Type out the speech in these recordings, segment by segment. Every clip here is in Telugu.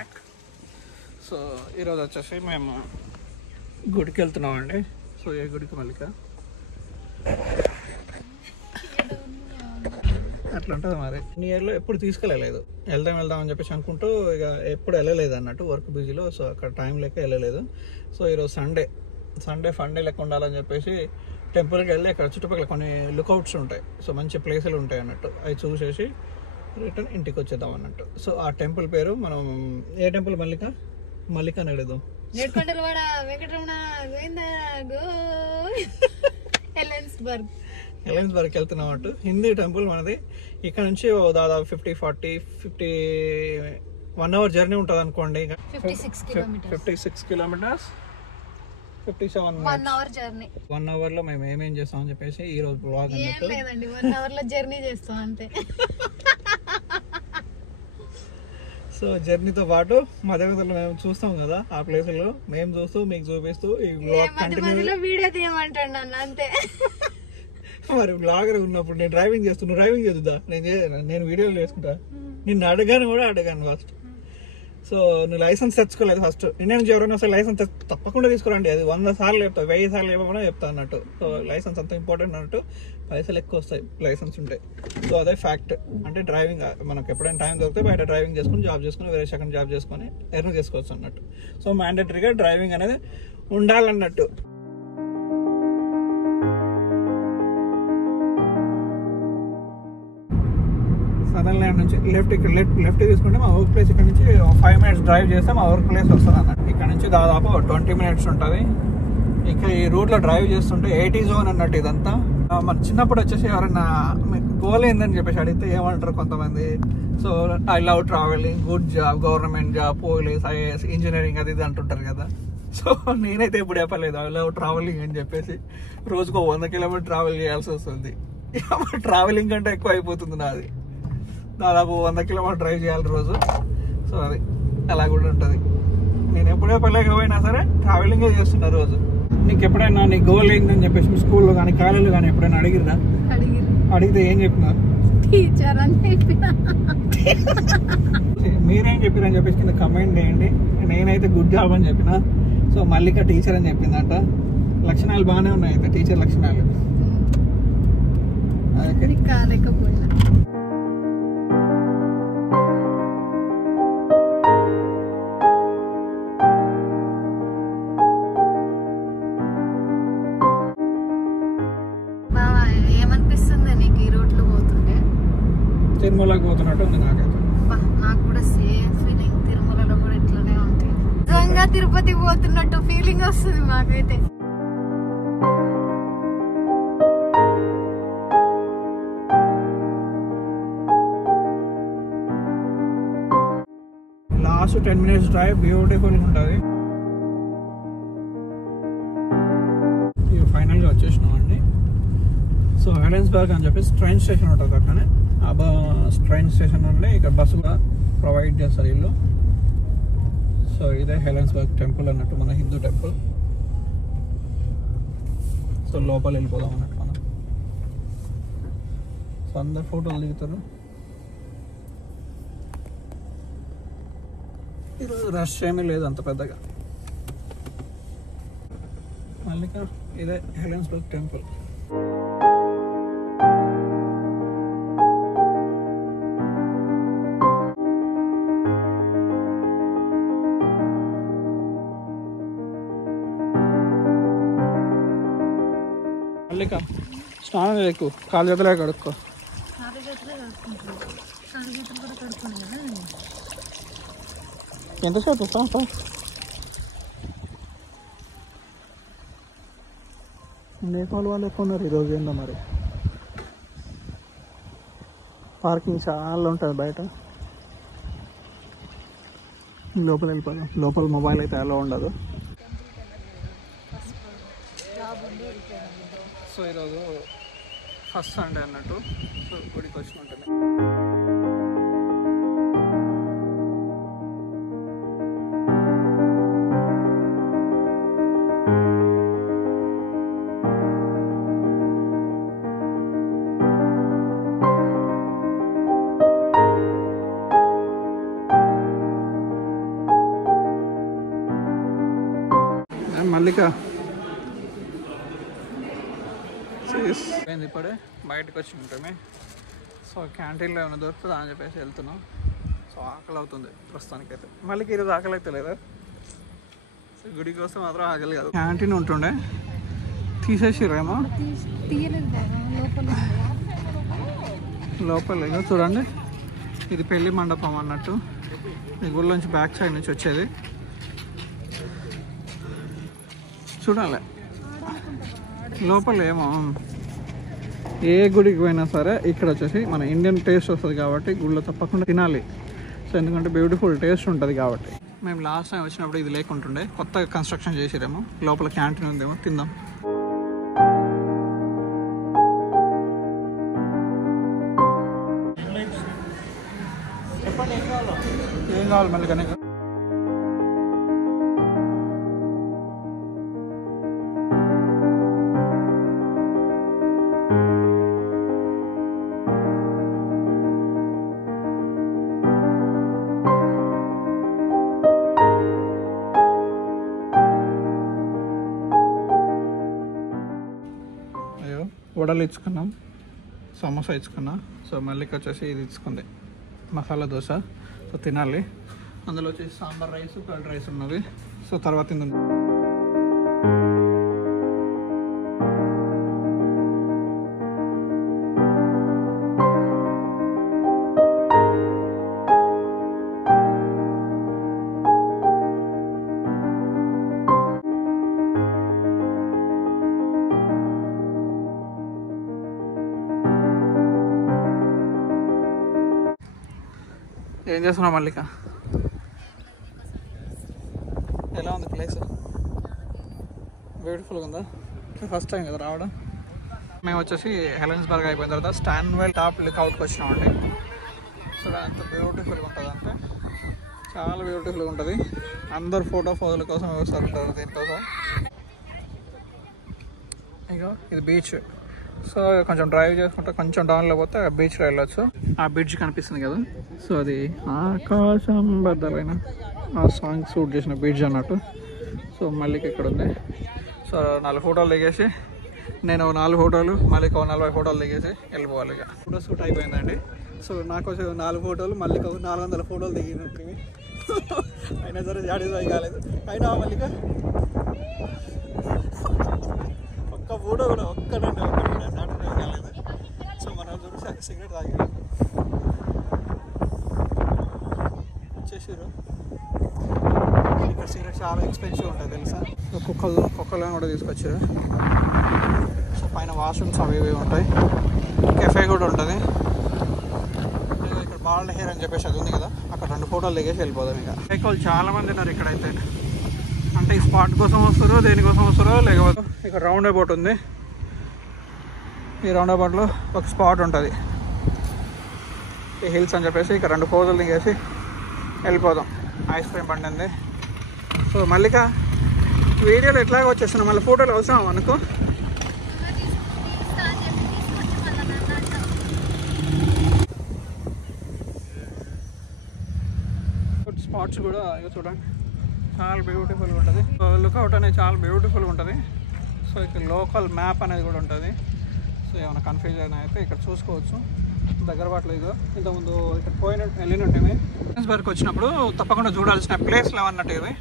బ్యాక్. సో ఈరోజు వచ్చేసి మేము గుడికి వెళ్తున్నామండి. సో ఏ గుడికి మల్లిక అట్లా ఉంటుంది మరి. ఇయర్లో ఎప్పుడు తీసుకెళ్ళలేదు, వెళ్దాం అని చెప్పేసి అనుకుంటూ ఇక ఎప్పుడు వెళ్ళలేదు అన్నట్టు, వర్క్ బిజీలో. సో అక్కడ టైం లెక్క వెళ్ళలేదు. సో ఈరోజు సండే ఫండే లెక్క ఉండాలని చెప్పేసి టెంపుల్కి వెళ్ళి అక్కడ చుట్టుపక్కల కొన్ని లుకౌట్స్ ఉంటాయి. సో మంచి ప్లేసులు ఉంటాయి అన్నట్టు, అవి చూసేసి రిటర్న్ ఇంటికి వచ్చేద్దాం అన్నట్టు. సో ఆ టెంపుల్ పేరు మనం ఏ టెంపుల్ మల్లిక అని అడుగుదాం. ఎలెన్స్బర్గ్ వెళ్తున్నాం అన్నట్టు. హిందీ టెంపుల్ మనది. ఇక్కడ నుంచి దాదాపు 1 అవర్ జర్నీ ఉంటుంది అనుకోండి. 56 కిలోమీటర్స్ 1 అవర్ లో మేము ఏమేం చేస్తాం అని చెప్పేసి ఈ రోజు బ్లాగ్ అన్నట్టు. 1 అవర్ లో జర్నీ చేస్తాం అంతే. సో జర్నీతో పాటు మధ్యలో మేము చూస్తాం కదా ఆ ప్లేసుల్లో, మేము చూస్తూ మీకు చూపిస్తూ ఈ బ్లాగ్ కంటిన్యూ. వీడియో తీయమంటాడు నన్ను అంతే. మరి బ్లాగర్ ఉన్నప్పుడు నేను డ్రైవింగ్ చేస్తున్నా, డ్రైవింగ్ చేద్దా, నేను వీడియోలు చేసుకుంటా. నిన్ను అడగాను ఫస్ట్. సో నువ్వు లైసెన్స్ తెచ్చుకోలేదు ఫస్ట్. ఇండియా నుంచి ఎవరైనా అసలు లైసెన్స్ తప్పకుండా తీసుకురండి. అది 100 సార్లు చెప్తా, 1000 సార్లు చెప్పకుండా చెప్తా అన్నట్టు. సో లైసెన్స్ అంత ఇంపార్టెంట్ అన్నట్టు, పైసలు ఎక్కువ వస్తాయి లైసెన్స్ ఉంటే. సో అదే ఫ్యాక్ట్. అంటే డ్రైవింగ్ మనకు ఎప్పుడైనా టైం దొరికితే బయట డ్రైవింగ్ చేసుకుని జాబ్ చేసుకుని వేరే సెకండ్ జాబ్ చేసుకుని ఎర్న్ చేసుకోవచ్చు అన్నట్టు. సో మ్యాండేటరీగా డ్రైవింగ్ అనేది ఉండాలన్నట్టు. సదర్న్ ల్యాండ్ నుంచి లెఫ్ట్ తీసుకుంటే మా వర్క్ ప్లేస్ ఇక్కడ నుంచి 5 minutes డ్రైవ్ చేస్తే మా వర్క్ ప్లేస్ వస్తుంది అన్నట్టు. ఇక్కడ నుంచి దాదాపు 20 minutes ఉంటుంది. ఇక ఈ రూట్లో డ్రైవ్ చేస్తుంటే 80 zone అన్నట్టు ఇదంతా. మన చిన్నప్పుడు వచ్చేసి ఎవరైనా గోల్ ఏందని చెప్పేసి అడిగితే ఏమంటారు కొంతమంది. So I love travelling, good job, government job, police, IAS, engineering అది ఇది అంటుంటారు కదా. సో నేనైతే ఇప్పుడు చెప్పలేదు ఐ లవ్ ట్రావెలింగ్ అని చెప్పేసి. రోజుకు 100 kilometers ట్రావెల్ చేయాల్సి వస్తుంది. ట్రావెలింగ్ కంటే ఎక్కువ అయిపోతుంది నాది. దాదాపు 100 kilometers డ్రైవ్ చేయాలి రోజు. సో అది అలా కూడా ఉంటుంది. నేను ఎప్పుడే పల్లెకపోయినా సరే ట్రావెలింగే చేస్తున్నా రోజు. నీకు ఎప్పుడైనా నీ గోల్ ఏంటని చెప్పేసి స్కూల్లో కానీ కాలేజీలో కానీ ఎప్పుడైనా అడిగిరా? అడిగితే ఏం చెప్పినా? టీచర్ అని చెప్పిన. మీరేం చెప్పారని చెప్పేసి కింద కమెంట్ చేయండి. నేనైతే గుడ్ జాబ్ అని చెప్పిన. సో మల్లిక టీచర్ అని చెప్పిందంట. లక్షణాలు బాగానే ఉన్నాయి అయితే, టీచర్ లక్షణాలు. కాలేకపోయినా తిరుమలకి పోతున్నట్టు ఉంది నాకైతే. నాకు కూడా సేమ్ ఫీలింగ్. తిరుమలలో కూడా ఇట్లానే ఉంటాయి. నిజంగా తిరుపతి పోతున్నట్టు ఫీలింగ్ వస్తుంది మాకైతే. లాస్ట్ 10 minutes డ్రైవ్ బ్యూటిఫుల్ ఉంటుంది. ఫైనల్గా వచ్చేసినాం అండి. సో ఎలెన్స్బర్గ్ అని చెప్పేసి ట్రైన్ స్టేషన్ ఉంటుంది అక్కడనే. ఆ ట్రైన్ స్టేషన్ నుండి ఇక్కడ బస్సుగా ప్రొవైడ్ చేస్తారు వీళ్ళు. సో ఇదే ఎలెన్స్బర్గ్ టెంపుల్ అన్నట్టు, మన హిందూ టెంపుల్. సో లోపల వెళ్ళిపోదాం అన్నట్టు మనం. సో అందరు ఫోటోలు దిగుతారు. ఈరోజు రష్ ఏమీ లేదు అంత పెద్దగా. మళ్ళీ ఇదే ఎలెన్స్బర్గ్ టెంపుల్. మల్లిక స్నానం చేయకు, కాలు చేతులే కడుక్కో. ఎంతసేపు వస్తాం? నేపాల్ వాళ్ళు ఎక్కువ ఉన్నారు ఈరోజు. ఏందో మరి పార్కింగ్ చాలా ఉంటుంది బయట. లోపల వెళ్ళిపోదాం. లోపల మొబైల్ అయితే అలా ఉండదు. సో ఈరోజు ఫస్ట్ సండే అన్నట్టు. సో గుడికి వచ్చినట్టు. మల్లిక ఇప్పుడే బయటకు వచ్చి ఉంటామే. సో క్యాంటీన్లో ఏమైనా దొరుకుతుందా అని చెప్పేసి వెళ్తున్నాం. సో ఆకలి అవుతుంది ప్రస్తుతానికైతే. మళ్ళీ ఈరోజు ఆకలి అయితే లేదా? సో గుడి కోసం మాత్రం ఆకలి కాదు. క్యాంటీన్ ఉంటుండే తీసేసిరేమో లోపల. చూడండి ఇది పెళ్లి మండపం అన్నట్టు. ఈ గుడి నుంచి బ్యాక్ సైడ్ నుంచి వచ్చేది చూడాలి. లోపల ఏమో ఏ గుడికి పోయినా సరే ఇక్కడ వచ్చేసి మన ఇండియన్ టేస్ట్ వస్తుంది కాబట్టి గుడిలో తప్పకుండా తినాలి. సో ఎందుకంటే బ్యూటిఫుల్ టేస్ట్ ఉంటుంది కాబట్టి. మేము లాస్ట్ టైం వచ్చినప్పుడు ఇది లేకుంటుండే, కొత్తగా కన్స్ట్రక్షన్ చేసిరేమో. లోపల క్యాంటీన్ ఉందేమో, తిందాం. చెప్పండి ఏం కావాలి మళ్ళీ కానీ. వడలు ఇచ్చుకున్నాం, సమోసా ఇచ్చుకున్నా. సో మళ్ళీ వచ్చేసి ఇది ఇచ్చుకుంది మసాలా దోశ. సో తినాలి. అందులో వచ్చేసి సాంబార్ రైస్, కర్డ్ రైస్ ఉన్నది. సో తర్వాత తింది. ఏం చేస్తున్నావు మల్లిక? ఎలా ఉంది ప్లేస్? బ్యూటిఫుల్గా ఉందా? ఫస్ట్ టైం కదా రావడం. మేము వచ్చేసి హెలెన్స్బర్గ్ అయిపోయిన తర్వాత స్టాన్వెల్ టాప్ లుక్అవుట్కి వచ్చినామండి. సో అంత బ్యూటిఫుల్గా ఉంటుంది అంటే చాలా బ్యూటిఫుల్గా ఉంటుంది. అందరు ఫోటోల కోసం వ్యవసాయం ఉంటారు దీనికోసం. ఇక ఇది బీచ్. సో కొంచెం డ్రైవ్ చేసుకుంటే కొంచెం డౌన్లో పోతే బీచ్లో వెళ్ళొచ్చు. ఆ బ్రిడ్జ్ కనిపిస్తుంది కదా, సో అది ఆకాశం బద్దలైన ఆ సాంగ్ షూట్ చేసిన బ్రిడ్జ్ అన్నట్టు. సో మళ్ళీ ఇక్కడ ఉంది. సో 4 ఫోటోలు దిగేసి, నేను 4 ఫోటోలు, మళ్ళీ 40 ఫోటోలు దిగేసి వెళ్ళిపోవాలి. ఇక ఫోటో షూట్ అయిపోయిందండి. సో నాకు వచ్చి 4 ఫోటోలు, మళ్ళీ 400 ఫోటోలు దిగినట్టు. అయినా సరే సాటిస్ఫై కాలేదు. అయినా మళ్ళీ ఒక్క ఫోటో కూడా ఒక్కడంటే సాటిస్ఫై కాలేదు. సో మనం చూసి సిగరెట్ తాగి వచ్చేసారు. ఇక్కడ సిగరెట్ చాలా ఎక్స్పెన్సివ్ ఉంటుంది తెలుసా. కుక్కలను కూడా తీసుకొచ్చారు. సో పైన వాష్రూమ్స్ అవి ఇవి ఉంటాయి. కెఫే కూడా ఉంటుంది. ఇక్కడ బాల్డ్ హెయిర్ అని చెప్పేసి అది ఉంది కదా, అక్కడ 2 ఫోటోలు దిగేసి వెళ్ళిపోదాం. ఇక వెహికల్ చాలా మంది ఉన్నారు ఇక్కడైతే. అంటే ఈ స్పాట్ కోసం వస్తారో దేనికోసం వస్తారో లేకపోతే. ఇక్కడ రౌండ్ అబౌట్ ఉంది. ఈ రౌండ్ అబౌట్లో ఒక స్పాట్ ఉంటుంది, ఈ హిల్స్ అని చెప్పేసి. ఇక్కడ 2 ఫోటోలు దిగేసి వెళ్ళిపోదాం. ఐస్ క్రీమ్ బండి ఉంది. సో మల్లిక వీడియోలో ఎట్లాగో వచ్చేస్తున్నాం, మళ్ళీ ఫోటోలు అవసరం అనుకో. స్పాట్స్ కూడా ఇక చూడండి చాలా బ్యూటిఫుల్గా ఉంటుంది. లుక్అవుట్ అనేది చాలా బ్యూటిఫుల్గా ఉంటుంది. సో ఇక్కడ లోకల్ మ్యాప్ అనేది కూడా ఉంటుంది. సో ఏమైనా కన్ఫ్యూజన్ అయితే ఇక్కడ చూసుకోవచ్చు. దగ్గర బాటలో ఇదో ఇంతకుముందు ఇక్కడ వెళ్ళినట్టు హెలెన్స్బర్గ్ వచ్చినప్పుడు తప్పకుండా చూడాల్సిన ప్లేస్లు అన్నట్టు ఇవి.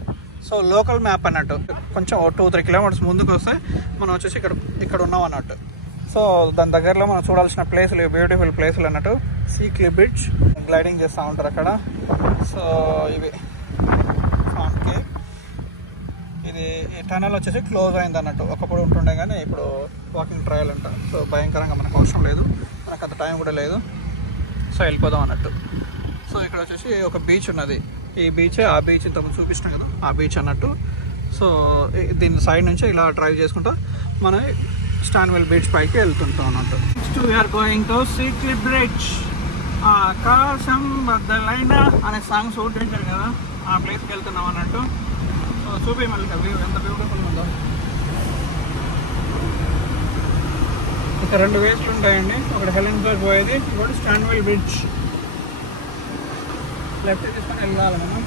సో లోకల్ మ్యాప్ అన్నట్టు. కొంచెం 2-3 కిలోమీటర్స్ ముందుకు వస్తే మనం వచ్చేసి ఇక్కడ ఉన్నాం అన్నట్టు. సో దాని దగ్గరలో మనం చూడాల్సిన ప్లేసులు, బ్యూటిఫుల్ ప్లేసులు అన్నట్టు. సీక్లీ బ్రిడ్జ్, గ్లైడింగ్ చేస్తూ ఉంటారు అక్కడ. సో ఇవి ఫామ్ కేవ్. ఇది ఈ టనల్ వచ్చేసి క్లోజ్ అయింది అన్నట్టు. ఒకప్పుడు ఉంటుండే కానీ ఇప్పుడు వాకింగ్ ట్రయల్ అంట. సో భయంకరంగా మనకు అవసరం లేదు, మనకు అంత టైం కూడా లేదు. సో వెళ్ళిపోదాం అన్నట్టు. సో ఇక్కడ వచ్చేసి ఒక బీచ్ ఉన్నది. ఈ బీచ్ ఆ బీచ్ ఇంతకుముందు చూపిస్తున్నాం కదా, ఆ బీచ్ అన్నట్టు. సో దీని సైడ్ నుంచి ఇలా డ్రైవ్ చేసుకుంటా మనం స్టాన్వెల్ బీచ్ పైకి వెళ్తుంటాం అన్నట్టు. Next we are going to Sea Cliff Bridge. ఆకాశం బద్దలైన అనే సాంగ్ షూట్ చేశారు కదా, ఆ ప్లేస్కి వెళ్తున్నాం అన్నట్టు. సో చూపి మళ్ళీ వ్యూ ఎంత బ్యూటిఫుల్ ఉందో. ఇక్కడ 2 వేస్లు ఉంటాయండి. ఒకటి హెలెన్స్బర్గ్ పోయేది, ఇంకోటి స్టాన్వెల్ బ్రిడ్జ్. లెఫ్ట్ తీసుకొని వెళ్ళాలి మనం.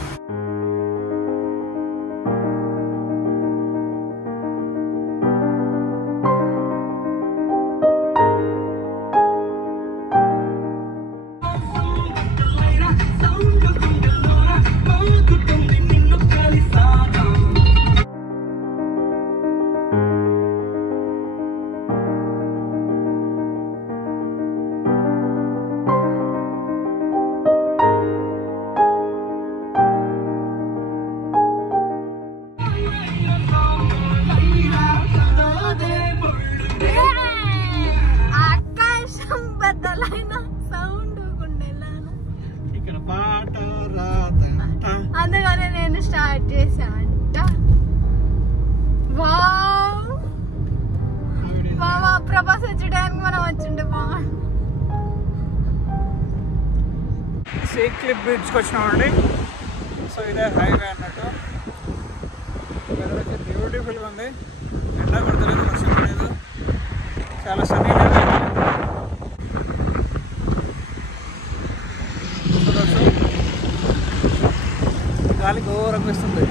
బస్ వచ్చేటానికి మనం వచ్చిండే బాగుంది. సీ క్లిప్ బీచ్కి వచ్చినామండి. సో ఇదే హైవే అన్నట్టు. వెదర్ వచ్చి బ్యూటిఫుల్గా ఉంది. ఎండ కొడతలేదు, వర్షం పడలేదు, చాలా సన్నీగా గాలి ఘోరంగా ఇస్తుంది.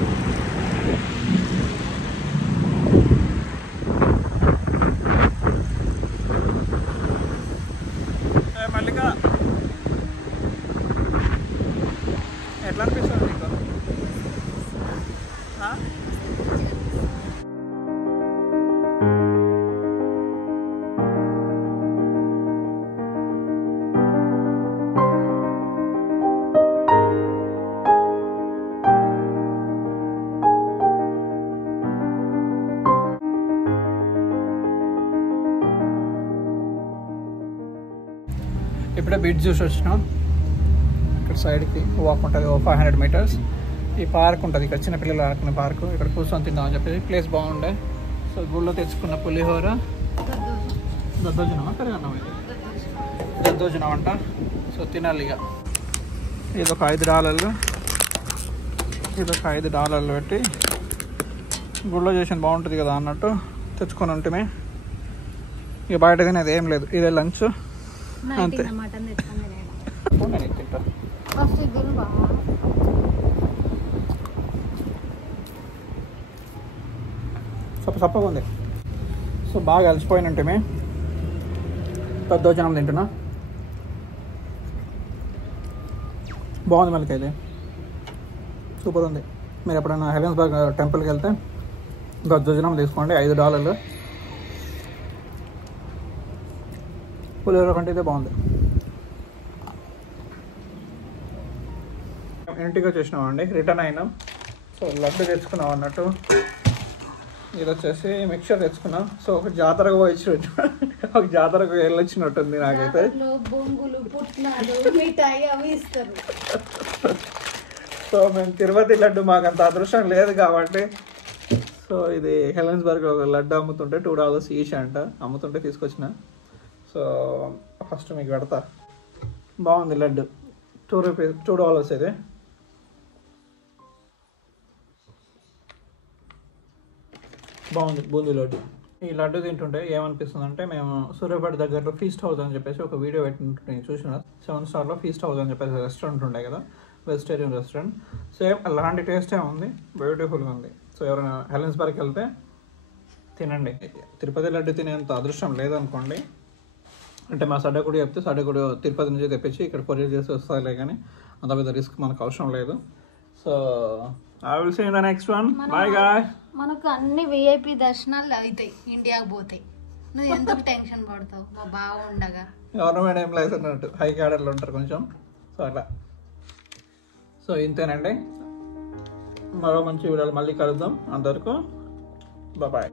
మల్లిక ఎట్లా అనిపిస్తుంది నీకు? ఇప్పుడే బీచ్ చూసి వచ్చినాం. ఇక్కడ సైడ్కి వాక్ ఉంటుంది, 500 meters. ఈ పార్క్ ఉంటుంది, ఇక్కడ చిన్నపిల్లలు ఆడుకునే పార్కు. ఇక్కడ కూర్చొని తిందామని చెప్పేసి ప్లేస్ బాగుండే. సో గుళ్ళో తెచ్చుకున్న పులిహోర, దద్దోజనం పెరుగన్నం, ఇది దద్దోజనం అంట. సో తినాలి ఇక. ఇదొక $5, ఇదొక $5 పెట్టి గుళ్ళో చేసిన బాగుంటుంది కదా అన్నట్టు తెచ్చుకొని ఉంటే ఇక బయట తినేది ఏం లేదు. ఇదే లంచ్ అంతే. చప్పగా ఉంది. సో బాగా అలసిపోయినట్టే దద్దోజనం తింటున్నా. బాగుంది మళ్ళీ, ఇది సూపర్ ఉంది. మీరు ఎప్పుడైనా హెలెన్స్బర్గ్ టెంపుల్కి వెళ్తే దద్దోజనం తీసుకోండి, $5. పులిహోర కంటే ఇదే బాగుంది. ఇంటికి వచ్చేసినామండి, రిటర్న్ అయినాం. సో లడ్డు తెచ్చుకున్నాం అన్నట్టు. ఇది వచ్చేసి మిక్చర్ తెచ్చుకున్నాం. సో ఒక జాతరకు ఒక జాతరకు వెళ్ళొచ్చినట్టుంది నాకైతే. సో మేము తిరుపతి లడ్డు మాకు అంత అదృష్టం లేదు కాబట్టి, సో ఇది హెలెన్స్బర్గ్ ఒక లడ్డు అమ్ముతుంటే $2 ఈచ్ అంట అమ్ముతుంటే తీసుకొచ్చిన. సో ఫస్ట్ మీకు పెడతా. బాగుంది లడ్డు, $2 ఇది. బాగుంది బూందీ లడ్డు. ఈ లడ్డు తింటుంటే ఏమనిపిస్తుంది అంటే, మేము సూర్యాపేట దగ్గరలో ఫీస్ట్ హౌస్ అని చెప్పేసి ఒక వీడియో పెట్టినట్టు చూసిన. 7 స్టార్లో ఫీస్ట్ హౌస్ అని చెప్పేసి రెస్టారెంట్ ఉండే కదా, వెజిటేరియన్ రెస్టారెంట్. సేమ్ అలాంటి టేస్టే ఉంది, బ్యూటిఫుల్గా ఉంది. సో ఎవరైనా హెలెన్స్బర్గ్కి వెళ్తే తినండి. తిరుపతి లడ్డు తినేంత అదృష్టం లేదనుకోండి, అంటే మా సడ్డకుడి చెప్తే సడ్డకుడు తిరుపతి నుంచి తెప్పించి ఇక్కడ కొరియర్ చేసి వస్తాయిలే, కానీ అంత పెద్ద రిస్క్ మనకు అవసరం లేదు. So I will see you in the next one. Bye guys. మనకు అన్ని విఐపి దర్శనాలు అవుతాయి ఇండియాకి పోతే. నువ్వు ఎందుకు టెన్షన్ పడతావు? మా బాగుండగా గవర్నమెంట్ ఏం లేదు అన్నట్టు, హై క్యాడర్లో ఉంటారు కొంచెం. సో అట్లా. సో ఇంతేనండి, మరో మంచి వీడియోలు మళ్ళీ కలుద్దాం. అందరికీ బాయ్.